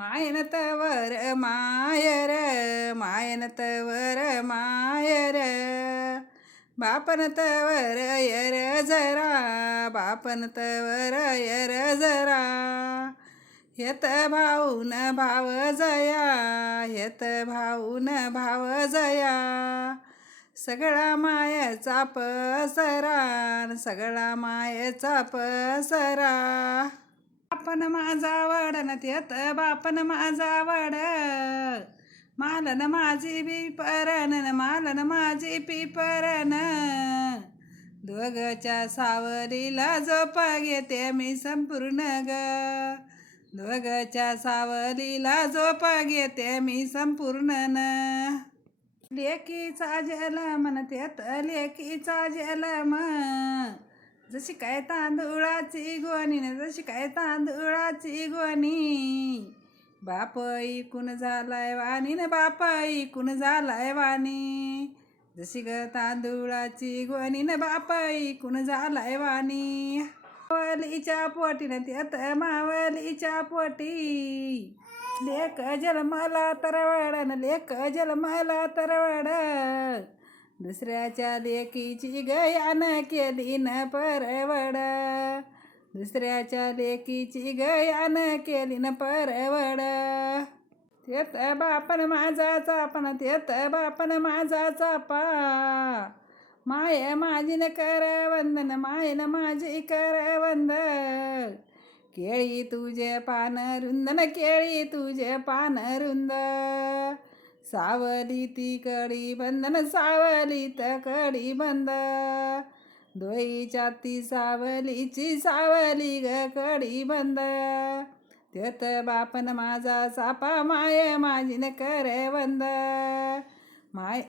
मायन तवर मायर मायन तवर मायर बापन तवर यर जरा बापन तवर यर जरा हेत भाऊन भाव जया हेत भाऊन भाव जया सगळा मायेचा पसरा सगळा मायेचा पसरा बापन माझा वडन तेत बापन माझा वड मालन माझी पिपरन मालन माझी पिपरन दोघच्या सावलीला झोपा घेते मी संपूर्ण ग दोघच्या सावलीला झोपा घेते मी संपूर्ण न लेकीचा जलम तेत लेकीचा जलम जशी काय तांदुळाची गोणी जशी काय तांदुळाची गोणी बाप इकून झालाय वाणी न बाप इकून झालाय वाणी जशी ग तांदुळाची गोणी न बाप इकून झालाय वाणी मावलीच्या पोटी न त्यात मावलीच्या पोटी लेक जन्माला तरवड लेक जन्माला तरवड दुसऱ्याच्या लेकीची गयान केली न परवड दुसऱ्याच्या लेकीची गयान केली न परवड तेत बापन माझा चापन तेत बापन माझा चापा माय माझी न कर वंदन माय न माझी कर वंद केळी तुझे पान रुंदन केळी तुझे पान रुंद सावली ती कडी बंधन सावली त कडी बंद दोईच्या ती सावलीची सावली ग कडी बंद तेत बापन माझा चापा माय माझी न करे बंद माय